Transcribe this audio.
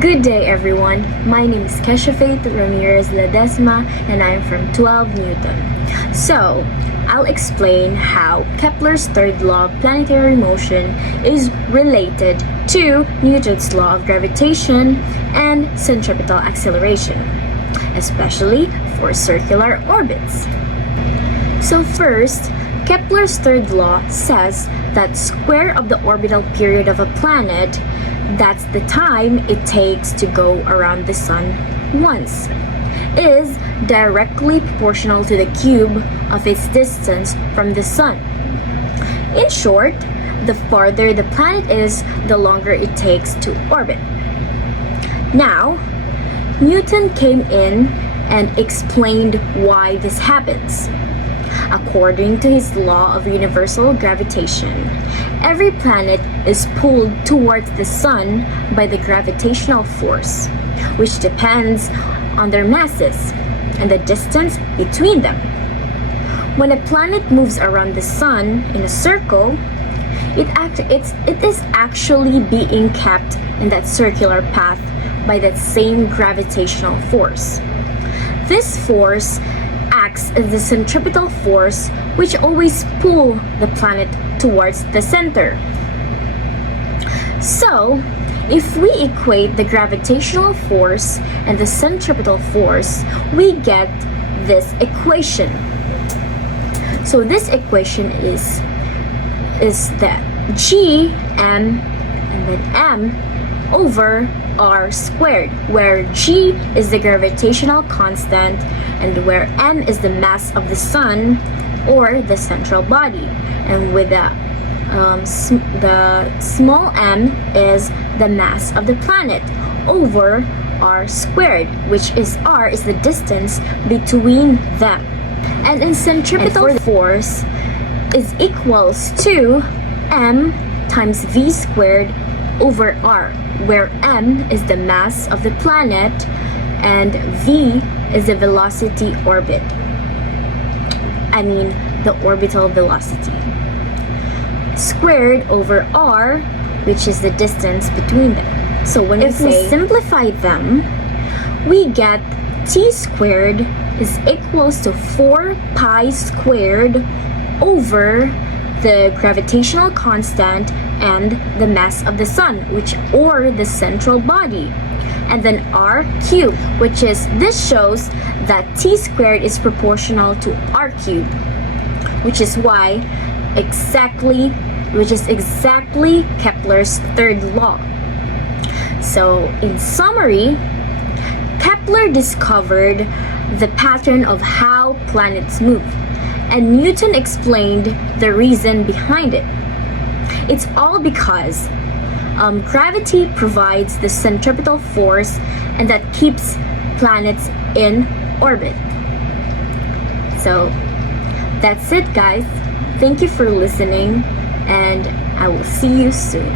Good day everyone, my name is LEDESMA and I'm from 12 Newton. So, I'll explain how Kepler's third law of planetary motion is related to Newton's law of gravitation and centripetal acceleration, especially for circular orbits. So first, Kepler's third law says that square of the orbital period of a planet, that's the time it takes to go around the sun once, is directly proportional to the cube of its distance from the sun. In short, the farther the planet is, the longer it takes to orbit. Now, Newton came in and explained why this happens. According to his law of universal gravitation, every planet is pulled towards the sun by the gravitational force, which depends on their masses and the distance between them. When a planet moves around the sun in a circle, it is actually being kept in that circular path by that same gravitational force. This force acts as the centripetal force, which always pulls the planet towards the center. So, if we equate the gravitational force and the centripetal force, we get this equation. So this equation is that G m and then m over r squared, where G is the gravitational constant and where m is the mass of the sun or the central body, and with the small m is the mass of the planet over r squared, which is r is the distance between them. And in centripetal force is equals to m times v squared over r, where m is the mass of the planet and v is the velocity the orbital velocity, squared over r, which is the distance between them. So when we simplify them, we get t squared is equals to 4 pi squared over the gravitational constant and the mass of the sun, or the central body, and then r cubed, this shows that t squared is proportional to r cubed, which is exactly Kepler's third law. So in summary, Kepler discovered the pattern of how planets move, and Newton explained the reason behind it. It's all because gravity provides the centripetal force, and that keeps planets in orbit. So that's it, guys. Thank you for listening, and I will see you soon.